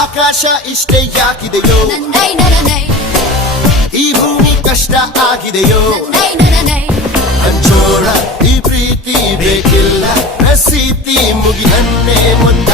ಆಕಾಶ ಇಷ್ಟೇ ಯಾಕಿದೆಯೋ ಈ ಭೂಮಿ ಕಷ್ಟ ಆಗಿದೆಯೋ? ಹಂಚೋಳ ಈ ಪ್ರೀತಿ ಬೇಕಿಲ್ಲ ರಸೀತಿ ಮುಗಿದನ್ನೇ ಮುಂದಾಡಿ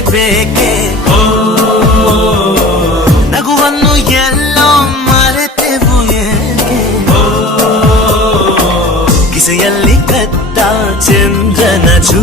ಬೇಕೆ ನಗುವನ್ನು ಎಲ್ಲ ಮರೆತೆವು ಏಕೆ ಕಿಸೆಯಲ್ಲಿ ಕತ್ತ ಚಂದ್ರನ ಚೂ